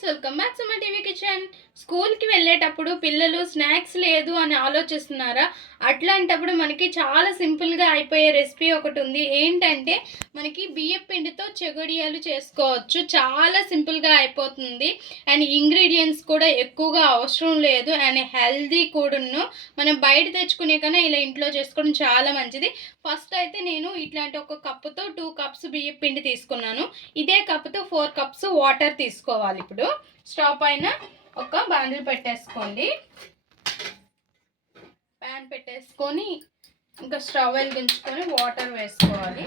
Friends welcome back to my TV kitchen. స్కూల్కి వెళ్ళేటప్పుడు పిల్లలు స్నాక్స్ లేదు అని ఆలోచిస్తున్నారా? అట్లాంటప్పుడు మనకి చాలా సింపుల్గా అయిపోయే రెసిపీ ఒకటి ఉంది. ఏంటంటే మనకి బియ్యం పిండితో చెగడియాలు చేసుకోవచ్చు. చాలా సింపుల్గా అయిపోతుంది. అండ్ ఇంగ్రీడియంట్స్ కూడా ఎక్కువగా అవసరం లేదు. అండ్ హెల్దీ కూడాను మనం బయట తెచ్చుకునే కన్నా ఇలా ఇంట్లో చేసుకోవడం చాలా మంచిది. ఫస్ట్ అయితే నేను ఇట్లాంటి ఒక కప్పుతో టూ కప్స్ బియ్యం పిండి తీసుకున్నాను. ఇదే కప్పుతో ఫోర్ కప్స్ వాటర్ తీసుకోవాలి ఇప్పుడు. స్టవ్ పైన ఒక బాండిల్ పెట్టేసుకోండి. ప్యాన్ పెట్టేసుకొని ఇంకా స్టవ్ వెలిగించుకొని వాటర్ వేసుకోవాలి.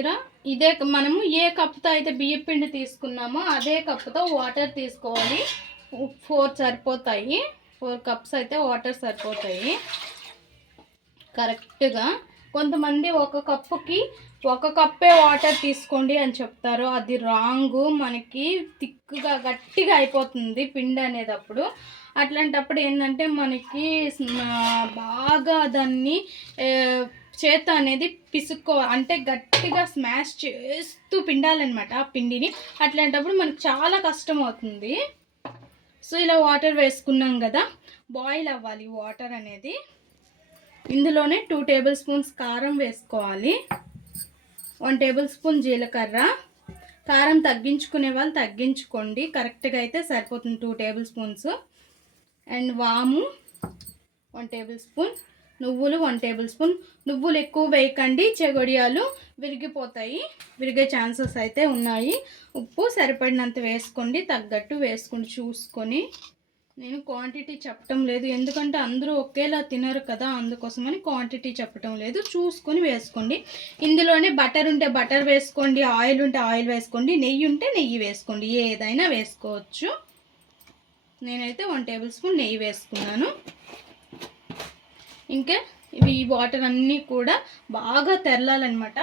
ఇలా ఇదే మనము ఏ కప్తో అయితే బియ్యం పిండి తీసుకున్నామో అదే కప్తో వాటర్ తీసుకోవాలి. ఫోర్ సరిపోతాయి. ఫోర్ కప్స్ అయితే వాటర్ సరిపోతాయి. కరెక్ట్గా కొంతమంది ఒక కప్పుకి ఒక కప్పే వాటర్ తీసుకోండి అని చెప్తారు. అది రాంగ్ మనకి థిక్గా గట్టిగా అయిపోతుంది పిండి అనేటప్పుడు. అట్లాంటప్పుడు ఏంటంటే మనకి బాగా దాన్ని చేత అనేది పిసుక్కో అంటే గట్టిగా స్మాష్ చేస్తూ పిండాలన్నమాట ఆ పిండిని. అట్లాంటప్పుడు మనకు చాలా కష్టం అవుతుంది సో ఇలా వాటర్ వేసుకున్నాం కదా బాయిల్ అవ్వాలి వాటర్ అనేది. ఇందులోనే టూ టేబుల్ స్పూన్స్ కారం వేసుకోవాలి. వన్ టేబుల్ స్పూన్ జీలకర్ర. కారం తగ్గించుకునే వాళ్ళు తగ్గించుకోండి. కరెక్ట్గా అయితే సరిపోతుంది టూ టేబుల్ స్పూన్స్. అండ్ వాము వన్ టేబుల్ స్పూన్. నువ్వులు వన్ టేబుల్ స్పూన్. నువ్వులు ఎక్కువ వేయకండి. చెగొడియాలు విరిగిపోతాయి. విరిగే ఛాన్సెస్ అయితే ఉన్నాయి. ఉప్పు సరిపడినంత వేసుకోండి. తగ్గట్టు వేసుకుని చూసుకొని. నేను క్వాంటిటీ చెప్పటం లేదు. ఎందుకంటే అందరూ ఒకేలా తినరు కదా అందుకోసమని క్వాంటిటీ చెప్పటం లేదు. చూసుకొని వేసుకోండి. ఇందులోనే బటర్ ఉంటే బటర్ వేసుకోండి ఆయిల్ ఉంటే ఆయిల్ వేసుకోండి నెయ్యి ఉంటే నెయ్యి వేసుకోండి. ఏదైనా వేసుకోవచ్చు. నేనైతే వన్ టేబుల్ స్పూన్ నెయ్యి వేసుకున్నాను. ఇంకా ఇవి ఈ వాటర్ అన్నీ కూడా బాగా తెరలాలన్నమాట.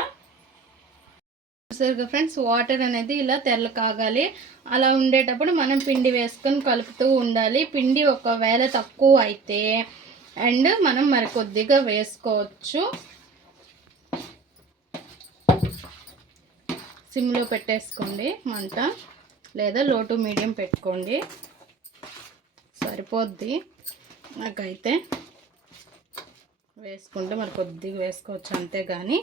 చూసారుగా ఫ్రెండ్స్ వాటర్ అనేది ఇలా తెల్ల కాగాలి. అలా ఉండేటప్పుడు మనం పిండి వేసుకొని కలుపుతూ ఉండాలి. పిండి ఒకవేళ తక్కువ అయితే అండ్ మనం మరి కొద్దిగా వేసుకోవచ్చు. సిమ్లో పెట్టేసుకోండి మంట లేదా లో టు మీడియం పెట్టుకోండి. సరిపోద్ది. నాకైతే వేసుకుంటే మరి కొద్దిగా వేసుకోవచ్చు అంతే కానీ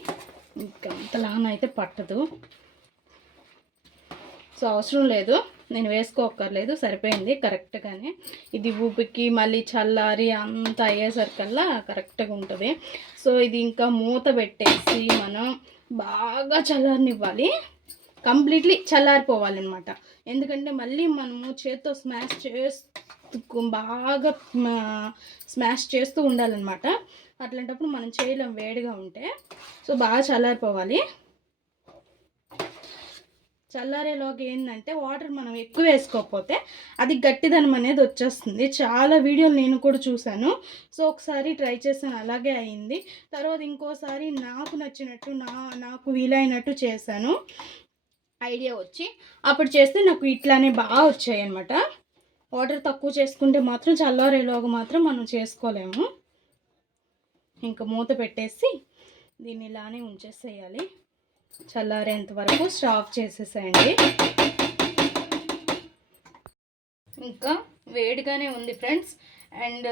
అంతేగాని అయితే పట్టదు. సో అవసరం లేదు. నేను వేసుకోక్కర్లేదు. సరిపోయింది కరెక్ట్గానే. ఇది ఊపికి మళ్ళీ చల్లారి అంత అయ్యేసరికల్లా కరెక్ట్గా ఉంటుంది సో ఇది ఇంకా మూత పెట్టేసి మనం బాగా చల్లారనివ్వాలి. కంప్లీట్లీ చల్లారిపోవాలన్నమాట. ఎందుకంటే మళ్ళీ మనము చేత్తో స్మాష్ చేస్తూ బాగా స్మాష్ చేస్తూ ఉండాలన్నమాట. అట్లాంటప్పుడు మనం చేయలేం వేడిగా ఉంటే. సో బాగా చల్లారిపోవాలి. చల్లారేలోకి ఏంటంటే వాటర్ మనం ఎక్కువ వేసుకోకపోతే అది గట్టిదనం అనేది వచ్చేస్తుంది. చాలా వీడియోలు నేను కూడా చూశాను. సో ఒకసారి ట్రై చేశాను అలాగే అయింది. తర్వాత ఇంకోసారి నాకు నచ్చినట్టు నా నాకు వీలైనట్టు చేశాను. ఐడియా వచ్చి అప్పుడు చేస్తే నాకు ఇట్లానే బాగా వచ్చాయి అనమాట వాటర్ తక్కువ చేసుకుంటే మాత్రం చల్లారేలోగా మాత్రం మనం చేసుకోలేము. ఇంకా మూత పెట్టేసి దీన్ని ఇలానే ఉంచేసేయాలి. చల్లారేంత వరకు స్టాఫ్ చేసేసేయండి. ఇంకా వేడిగానే ఉంది ఫ్రెండ్స్. అండ్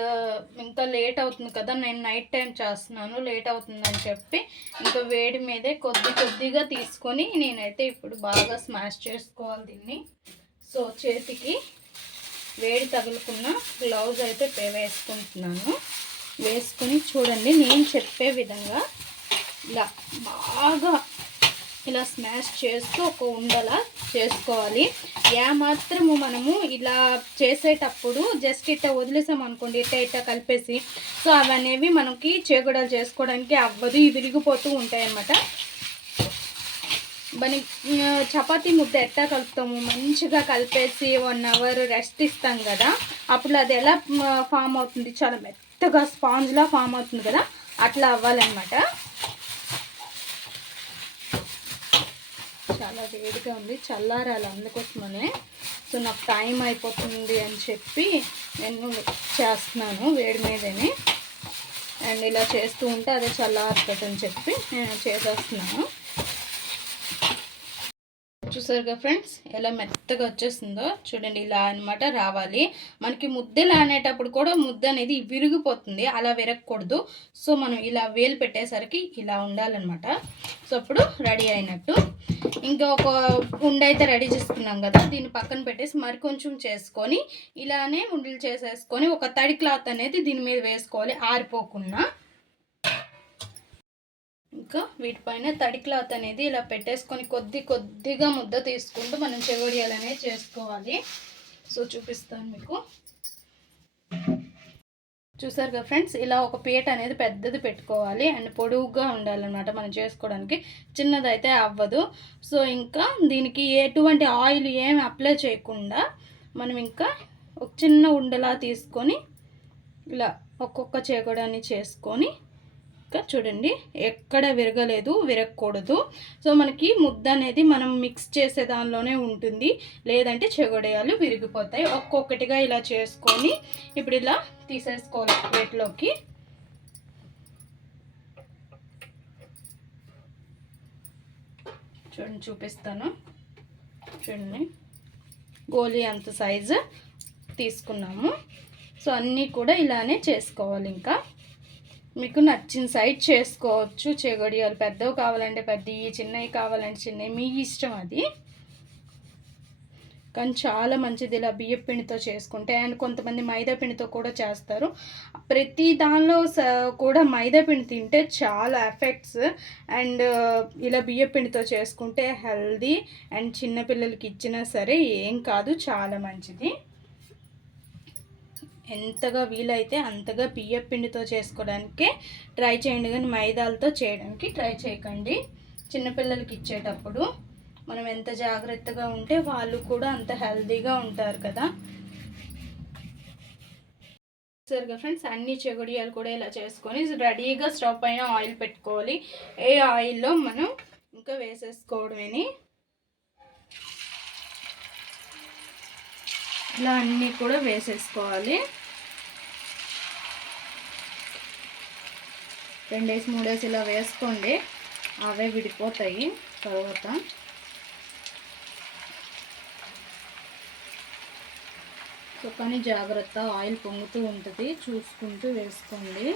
ఇంకా లేట్ అవుతుంది కదా నేను నైట్ టైం చేస్తున్నాను లేట్ అవుతుందని చెప్పి ఇంకా వేడి మీదే కొద్ది కొద్దిగా తీసుకొని నేనైతే ఇప్పుడు బాగా స్మాష్ చేసుకోవాలి దీన్ని. సో చేతికి వేడి తగులుకున్న గ్లౌజ్ అయితే వేసుకుంటున్నాను వేసుకొని చూడండి. నేను చెప్పే విధంగా ఇలా బాగా ఇలా స్మాష్ చేస్తూ ఒక ఉండలా చేసుకోవాలి. ఏమాత్రము మనము ఇలా చేసేటప్పుడు జస్ట్ ఇట్ట వదిలేసాం అనుకోండి ఇట్ట ఇట్ట కలిపేసి. సో అవనేవి మనకి చేగుడలు చేసుకోవడానికి అవ్వదు ఇవి విరిగిపోతూ ఉంటాయి అన్నమాట మనకి చపాతీ ముద్ద ఎట్టా కలుపుతాము? మంచిగా కలిపేసి వన్ అవర్ రెస్ట్ ఇస్తాం కదా. అప్పుడు అది ఎలా ఫామ్ అవుతుంది? చాలా మెత్తగా స్పాంజ్లా ఫామ్ అవుతుంది కదా. అట్లా అవ్వాలన్నమాట. చాలా వేడిగా ఉంది. చల్లారాలి అందుకోసమనే. సో నాకు టైం అయిపోతుంది అని చెప్పి నేను చేస్తున్నాను వేడి మీదనే. అండ్ ఇలా చేస్తూ ఉంటే అదే చల్లారుతుంది అని చెప్పి నేను చేసేస్తున్నాను. చూసారుగా ఫ్రెండ్స్ ఎలా మెత్తగా వచ్చేస్తుందో చూడండి ఇలా అన్నమాట రావాలి. మనకి ముద్దలు అనేటప్పుడు కూడా ముద్ద అనేది విరిగిపోతుంది అలా విరగకూడదు. సో మనం ఇలా వేలు పెట్టేసరికి ఇలా ఉండాలన్నమాట. సో అప్పుడు రెడీ అయినట్టు. ఇంకా ఒక ఉండ అయితే రెడీ చేసుకున్నాం కదా దీన్ని పక్కన పెట్టేసి మరి కొంచెం చేసుకొని ఇలానే ఉండలు చేసేసుకొని ఒక తడి క్లాత్ అనేది దీని మీద వేసుకోవాలి ఆరిపోకుండా. ఇంకా వీటిపైన తడి క్లాత్ అనేది ఇలా పెట్టేసుకొని కొద్ది కొద్దిగా ముద్ద తీసుకుంటూ మనం చెగోడియాలు అనేది చేసుకోవాలి. సో చూపిస్తాను మీకు. చూసారు కదా ఫ్రెండ్స్ ఇలా ఒక పీట అనేది పెద్దది పెట్టుకోవాలి. అండ్ పొడువుగా ఉండాలన్నమాట మనం చేసుకోవడానికి. చిన్నదైతే అవ్వదు. సో ఇంకా దీనికి ఎటువంటి ఆయిల్ ఏమి అప్లై చేయకుండా మనం ఇంకా ఒక చిన్న ఉండలా తీసుకొని ఇలా ఒక్కొక్క చేకూడని చేసుకొని చూడండి ఎక్కడ విరగలేదు విరగకూడదు. సో మనకి ముద్ద అనేది మనం మిక్స్ చేసే దానిలోనే ఉంటుంది. లేదంటే చెగొడయాలు విరిగిపోతాయి. ఒక్కొక్కటిగా ఇలా చేసుకొని ఇప్పుడు ఇలా తీసేసుకోవాలి ప్లేట్లోకి. చూడండి చూపిస్తాను. చూడండి గోలీ అంత సైజు తీసుకున్నాము. సో అన్నీ కూడా ఇలానే చేసుకోవాలి ఇంకా. మీకు నచ్చిన సైజ్ చేసుకోవచ్చు. చెగడియాలు పెద్దవి కావాలంటే పెద్దవి చిన్నవి కావాలంటే చిన్నవి. మీ ఇష్టం అది. కానీ చాలా మంచిది ఇలా బియ్య పిండితో చేసుకుంటే. అండ్ కొంతమంది మైదా పిండితో కూడా చేస్తారు. ప్రతి దానిలో కూడా మైదా పిండి తింటే చాలా ఎఫెక్ట్స్. అండ్ ఇలా బియ్య పిండితో చేసుకుంటే హెల్దీ. అండ్ చిన్నపిల్లలకి ఇచ్చినా సరే ఏం కాదు చాలా మంచిది. ఎంతగా వీలైతే అంతగా బియ్య పిండితో చేసుకోవడానికి ట్రై చేయండి కానీ మైదాలతో చేయడానికి ట్రై చేయకండి. చిన్నపిల్లలకి ఇచ్చేటప్పుడు మనం ఎంత జాగ్రత్తగా ఉంటే వాళ్ళు కూడా అంత హెల్తీగా ఉంటారు కదా. సరిగా ఫ్రెండ్స్ అన్ని చెగుడియాలు కూడా ఇలా చేసుకొని రెడీగా స్టవ్ పైన ఆయిల్ పెట్టుకోవాలి. ఏ ఆయిల్లో మనం ఇంకా వేసేసుకోవడమేని? ఇలా అన్నీ కూడా వేసేసుకోవాలి. రెండు వేసి మూడు డేస్ ఇలా వేసుకోండి. అవే విడిపోతాయి తర్వాత. సో కానీ జాగ్రత్త ఆయిల్ పొంగుతూ ఉంటుంది చూసుకుంటూ వేసుకోండి.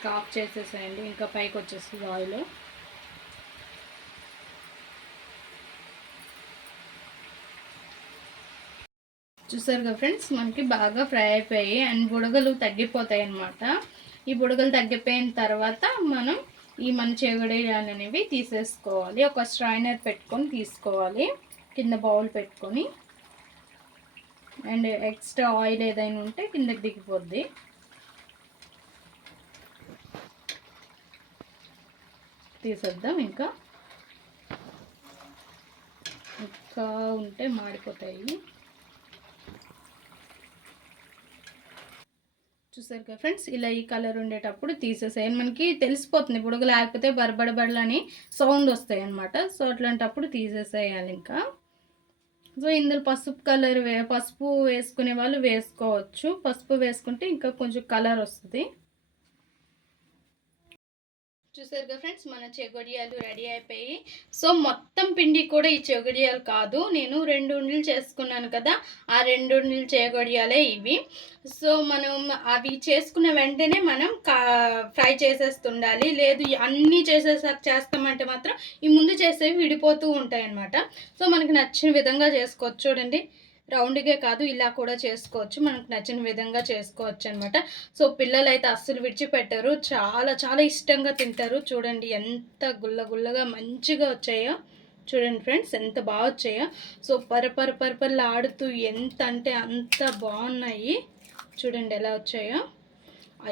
ఇంకా ఆఫ్ చేసేసేయండి ఇంకా పైకి వచ్చేస్తుంది ఆయిల్. చూసారు కదా ఫ్రెండ్స్ మనకి బాగా ఫ్రై అయిపోయి అండ్ బుడగలు తగ్గిపోతాయి అన్నమాట. ఈ బుడగలు తగ్గిపోయిన తర్వాత మనం ఈ మన చెగుడీలు అనేవి తీసేసుకోవాలి. ఒక స్ట్రైనర్ పెట్టుకొని తీసుకోవాలి కింద బౌల్ పెట్టుకొని. అండ్ ఎక్స్ట్రా ఆయిల్ ఏదైనా ఉంటే కిందకి దిగిపోద్ది. తీసేద్దాం ఇంకా. ఇంకా ఉంటే మాడిపోతాయి చూసారు కదా ఫ్రెండ్స్ ఇలా ఈ కలర్ ఉండేటప్పుడు తీసేసేయండి మనకి తెలిసిపోతుంది బుడగ లేకపోతే బడబడబడలని సౌండ్ వస్తాయి అనమాట సో అట్లాంటప్పుడు తీసేసేయాలి ఇంకా. సో ఇందులో పసుపు కలర్ వే పసుపు వేసుకునే వాళ్ళు వేసుకోవచ్చు. పసుపు వేసుకుంటే ఇంకా కొంచెం కలర్ వస్తుంది. చూసారు కదా ఫ్రెండ్స్ మన చెగొడియాలు రెడీ అయిపోయి. సో మొత్తం పిండి కూడా ఈ చెగొడియాలు కాదు. నేను రెండు ఉండలు చేసుకున్నాను కదా ఆ రెండు ఉండలు చెగొడియాలే ఇవి. సో మనం అవి చేసుకున్న వెంటనే మనం కా ఫ్రై చేసేస్తుండాలి. లేదు అన్నీ చేసేసాక చేస్తామంటే మాత్రం ఈ ముందు చేసేవి విడిపోతూ ఉంటాయి అన్నమాట సో మనకి నచ్చిన విధంగా చేసుకోవచ్చు చూడండి. రౌండ్గా కాదు ఇలా కూడా చేసుకోవచ్చు. మనకు నచ్చిన విధంగా చేసుకోవచ్చు అనమాట సో పిల్లలు అయితే అస్సలు విడిచిపెట్టరు. చాలా చాలా ఇష్టంగా తింటారు. చూడండి ఎంత గుల్ల గుల్లగా మంచిగా వచ్చాయో. చూడండి ఫ్రెండ్స్ ఎంత బాగా వచ్చాయో. సో పరపర పరపరలు ఆడుతూ ఎంత అంటే అంత బాగున్నాయి. చూడండి ఎలా వచ్చాయో.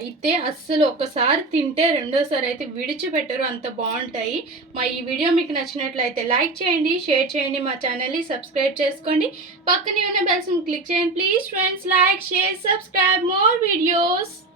అయితే అస్సలు ఒకసారి తింటే రెండోసారి అయితే విడిచిపెట్టరు అంత బాగుంటాయి. మా ఈ వీడియో మీకు నచ్చినట్లయితే లైక్ చేయండి షేర్ చేయండి మా ఛానల్ని సబ్స్క్రైబ్ చేసుకోండి. పక్కనే ఉన్న బెల్స్ని క్లిక్ చేయండి please friends like share subscribe more videos.